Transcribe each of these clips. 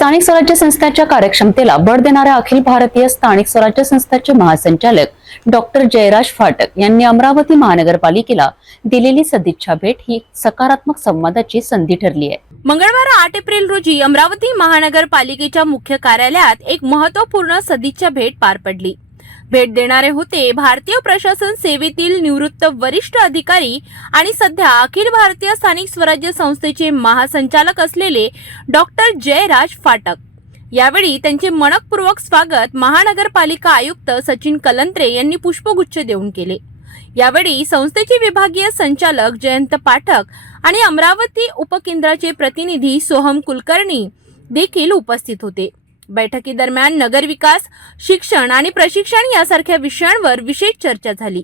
स्थानिक स्वराज्य संस्थाच्या कार्यक्षमतेला बळ देणाऱ्या अखिल भारतीय स्थानिक स्वराज्य संस्थाचे महासंचालक डॉक्टर जयराज फाटक यांनी अमरावती महानगरपालिकेला दिलेली सदिच्छा भेट ही सकारात्मक संवादाची संधी ठरली आहे. मंगळवार आठ एप्रिल रोजी अमरावती महानगरपालिकेच्या मुख्य कार्यालयात एक महत्त्वपूर्ण सदिच्छा भेट पार पडली. भेट देणारे होते. भारतीय प्रशासन सेवेतील निवृत्त वरिष्ठ अधिकारी आणि सध्या अखिल भारतीय स्थानिक स्वराज्य संस्थेचे महासंचालक असलेले डॉक्टर जयराज फाटक. यावेळी त्यांचे मनकपूर्वक स्वागत महानगरपालिका आयुक्त सचिन कलंत्रे यांनी पुष्पगुच्छ देऊन केले. यावेळी संस्थेचे विभागीय संचालक जयंत पाठक आणि अमरावती उपकेंद्राचे प्रतिनिधी सोहम कुलकर्णी देखील उपस्थित होते. बैठकीदरम्यान नगरविकास शिक्षण आणि प्रशिक्षण यासारख्या विषयांवर विशेष चर्चा झाली.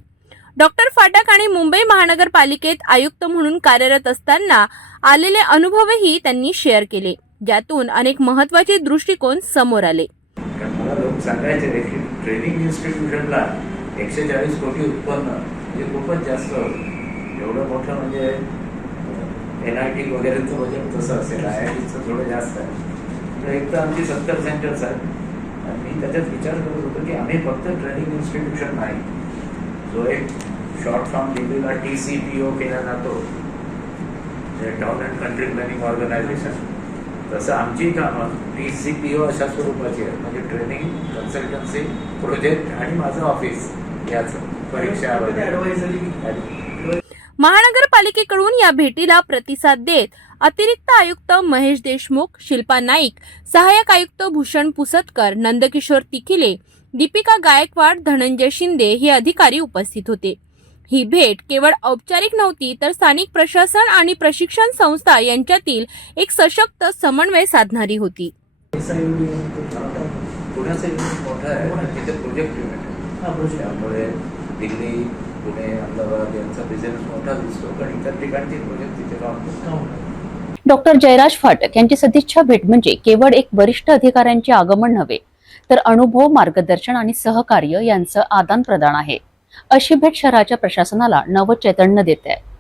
डॉक्टर फाटक आणि मुंबई महानगरपालिकेत आयुक्त म्हणून कार्यरत असताना आलेले अनुभवही त्यांनी शेअर केले. ज्यातून अनेक महत्त्वाचे दृष्टिकोन समोर आले. सांगायचे देखील ट्रेनिंग इन्स्टिट्यूशनला एकशे चाळीस कोटी उत्पन्न म्हणजे खूपच जास्त. एवढं मोठं म्हणजे एन आय टी वगैरेचं बजेट तसं असेल आय आय टीचं थोडं जास्त आहे. तर एक तर आमची सत्तर सेंटर्स आहेत. आणि मी त्याच्यात विचार करत होतो की आम्ही फक्त ट्रेनिंग इन्स्टिट्यूशन नाही. जो एक शॉर्ट फॉर्म दिल्लीला टी सी पी ओ केला जातो town and country planning organisation तसं आमची कामं टी सी पी ओ अशा स्वरूपाची आहेत. म्हणजे ट्रेनिंग कन्सल्टन्सी प्रोजेक्ट आणि माझं ऑफिस याचं परीक्षा वगैरे. महानगरपालिकेकडून या भेटीला प्रतिसाद देत अतिरिक्त आयुक्त महेश देशमुख शिल्पा नाईक सहाय्यक आयुक्त भूषण पुसतकर नंदकिशोर तिखिले दीपिका गायकवाड धनंजय शिंदे हे अधिकारी उपस्थित होते. ही भेट केवळ औपचारिक नव्हती तर स्थानिक प्रशासन आणि प्रशिक्षण संस्था यांच्यातील एक सशक्त समन्वय साधणारी होती. दिल्ली पुणे अहमदाबाद यांचा बिझनेस मोठा दिसतो. पण इतर ठिकाणचे प्रोजेक्ट तिथे राहतो डॉक्टर जयराज फाटक यांची सदिच्छा भेट म्हणजे केवळ एक वरिष्ठ अधिकाऱ्यांचे आगमन नव्हे तर अनुभव मार्गदर्शन आणि सहकार्य यांचं आदान प्रदान आहे. अशी भेट शहराच्या प्रशासनाला नवचैतन्य देते. आहे